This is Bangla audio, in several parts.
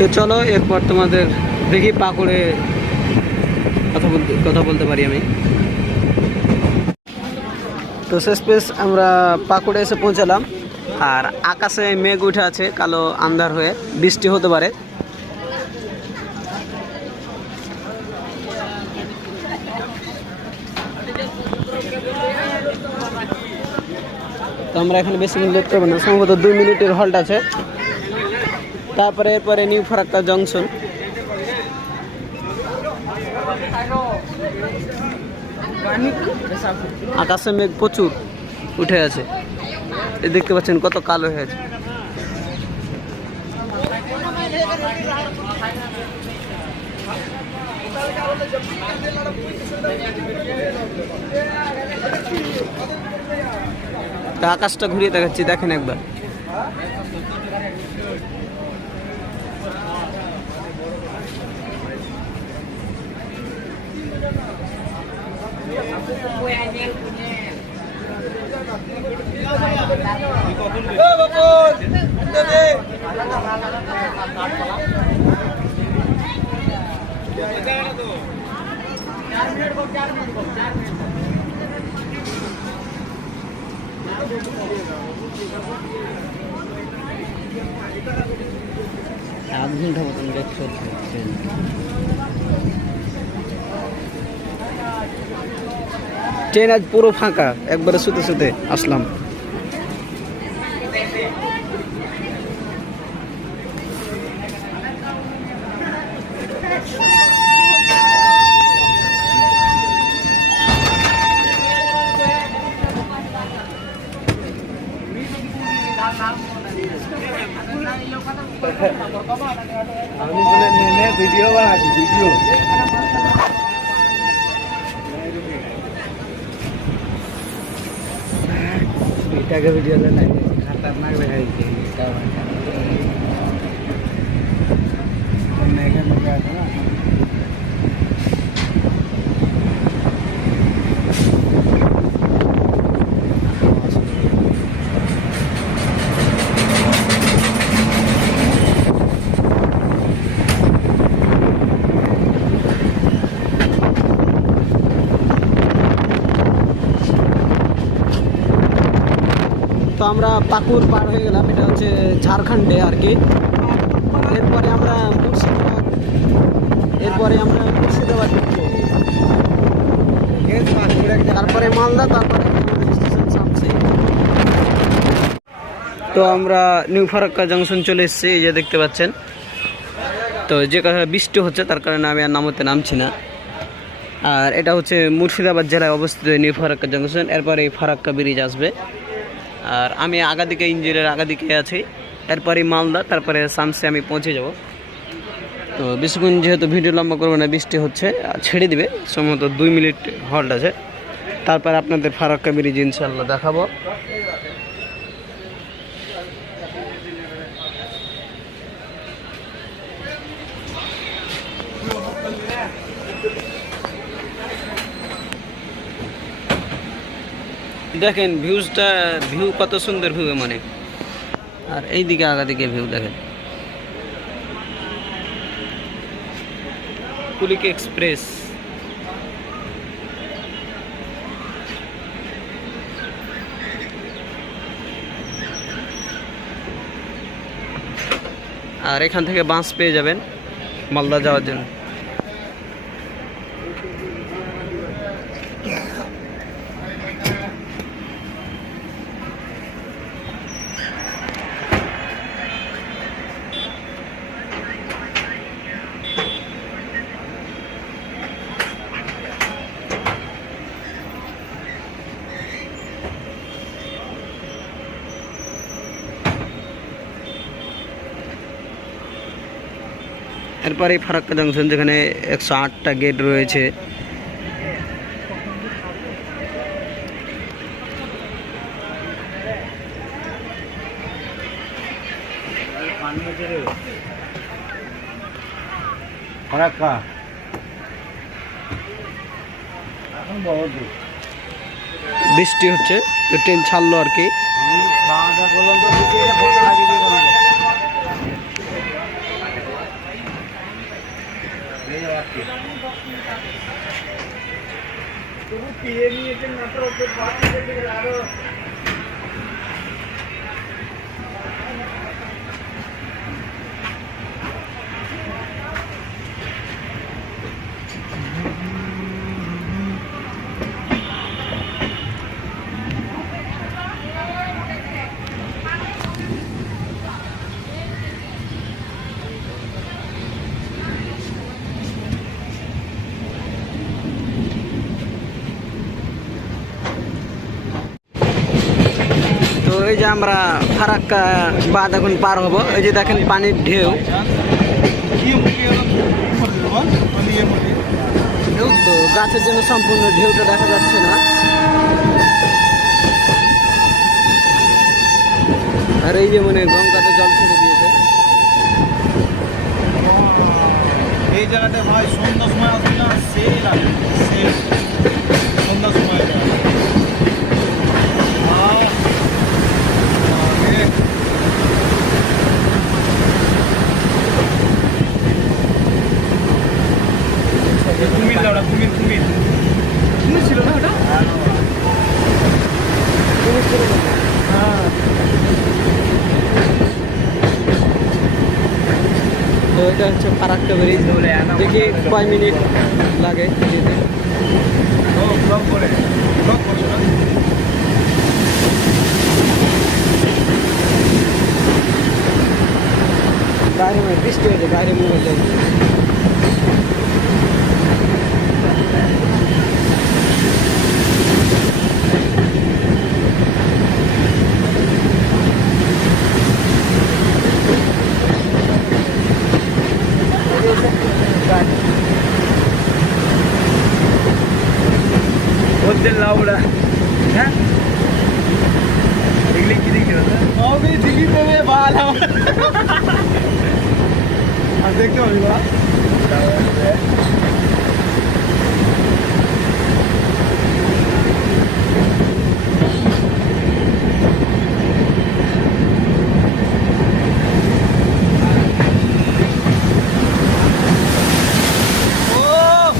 তো চলো, এরপর তোমাদের দেখি পাকুড়ে কথা বলতে কথা বলতে পারি আমি। তো শেষ পেশ আমরা পাকুড়ে এসে পৌঁছালাম। আর আকাশে মেঘ উঠে আছে, কালো আন্ধার হয়ে। বৃষ্টি হতে পারে। তো আমরা এখানে বেশি মিনিট দেখতে পাবো না। সম্ভবত দুই মিনিটের হল্ট আছে। তারপরে এরপরে নিউ ফারাক্কা জংশন। আকাশে মেঘ প্রচুর উঠে আছে। এই দেখতে পাচ্ছেন কত কালো হয়ে আছে। তা আকাশটা ঘুরিয়ে দেখাচ্ছি, দেখেন একবার। আধ ঘণ্টা মতন দেখতে ট্রেন আজ পুরো ফাঁকা একবারে শুতে শুতে আসলাম। আমি বলে ভিডিও বানাচ্ছি ভিডিও এটাকে ভিডিও লাগে খাতারনাক দেখাইছে এটা এখানে তো আমরা পাকুর পার হয়ে গেলাম, এটা হচ্ছে ঝাড়খণ্ডে আর কি। এরপরে আমরা মুর্শিদাবাদ, এরপরে আমরা মুর্শিদাবাদ তারপরে মালদা, তারপরে তো আমরা নিউ ফারাক্কা জংশন চলে এসেছি, এই যে দেখতে পাচ্ছেন। তো যে কারণে বৃষ্টি হচ্ছে, তার কারণে আমি আর নামতে নামছি না। আর এটা হচ্ছে মুর্শিদাবাদ জেলায় অবস্থিত নিউ ফারাক্কা জংশন এরপরে এই ফারাক্কা ব্রিজ আসবে। আর আমি আগা দিকে ইঞ্জিনের আগা দিকে আছি। এরপরে মালদা, তারপরে সামসে আমি পৌঁছে যাব। তো বেশিক্ষণ যেহেতু ভিডিও লম্বা করব না, বৃষ্টি হচ্ছে ছেড়ে দিবে, সম্ভবত দুই মিনিট হল্ট আছে। তারপরে আপনাদের ফারাক্কা ব্রিজ ইনশাল্লাহ দেখাবো। দেখেন ভিউজটা ভিউ কত সুন্দর ভিউ মানে। আর এই দিকে আগা দিকে ভিউ দেখেন। কুলিক এক্সপ্রেস। আর এখান থেকে বাস পেয়ে যাবেন মালদা যাওয়ার জন্য। এরপরে ফারাক্কা জংশন যেখানে একশো আটটা গেট রয়েছে। ফারাক্কা। বৃষ্টি হচ্ছে ট্রেন ছাড়লো আর কি। খাওয়া দাওয়া করলাম তো तू पीए नहीं है कि मतलब बात करके करा रहे हो এই যে আমরা ফারাক্কা বাদ এখন পার হব। এই যে দেখেন পানির ঢেউ। তো গাছের জন্য সম্পূর্ণ ঢেউটা দেখা যাচ্ছে না। আর এই যে মনে গঙ্গাতে জল ছেড়ে দিয়েছে। এই জায়গাটা ভাই সন্ধ্যার সময় আসবে না, সেই লাগে সেই সন্ধ্যার সময় কুমির দাও কুমির কুমির কুমির ছিল না ওটা হ্যাঁ তো এটা হচ্ছে ফারাক্কা ব্রিজ। দেখি কয় মিনিট লাগে যেতে। বাইরে বৃষ্টি হয়েছে, বাইরে মোবাইল যাবে ওদের লাউড়া হ্যাঁ এগুলি কি দেখি আমি দিঘি দেবে বাল আর দেখতে পাবি বা ও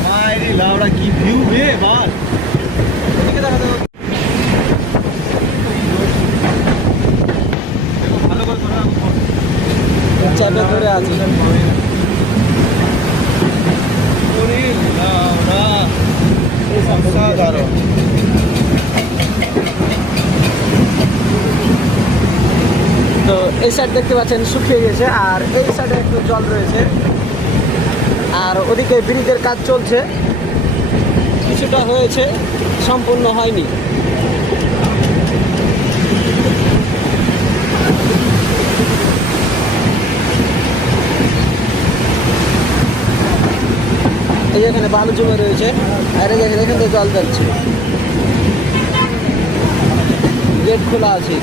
মাইরি লাউড়া কি ভিউ বে বাল এদিকে দেখা দাও ভালো করে ধরে রাখো চাপে ধরে আছে। অসাধারণ। তো এই সাইড দেখতে পাচ্ছেন শুকিয়ে গেছে আর এই সাইডে একটু জল রয়েছে। আর ওদিকে ব্রিজের কাজ চলছে। কিছুটা হয়েছে সম্পূর্ণ হয়নি। এই এখানে বালু জমে রয়েছে, আর দেখেন এখান থেকে জল যাচ্ছে। গেট খোলা আছে।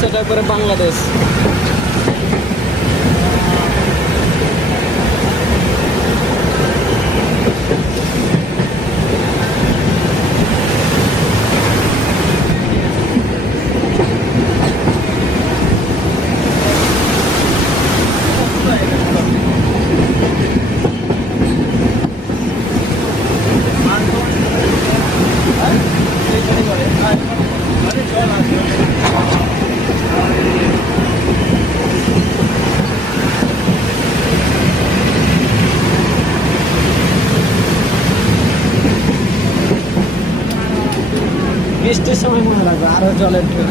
সেটা করে বাংলাদেশ। বৃষ্টির সময় মনে লাগবে, আরও জলের ঢেউ।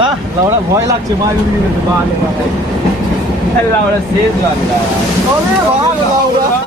না লাউড়া ভয় লাগছে উঠে গেছে, বালে বালে। লাউড়া শেষ লাগলা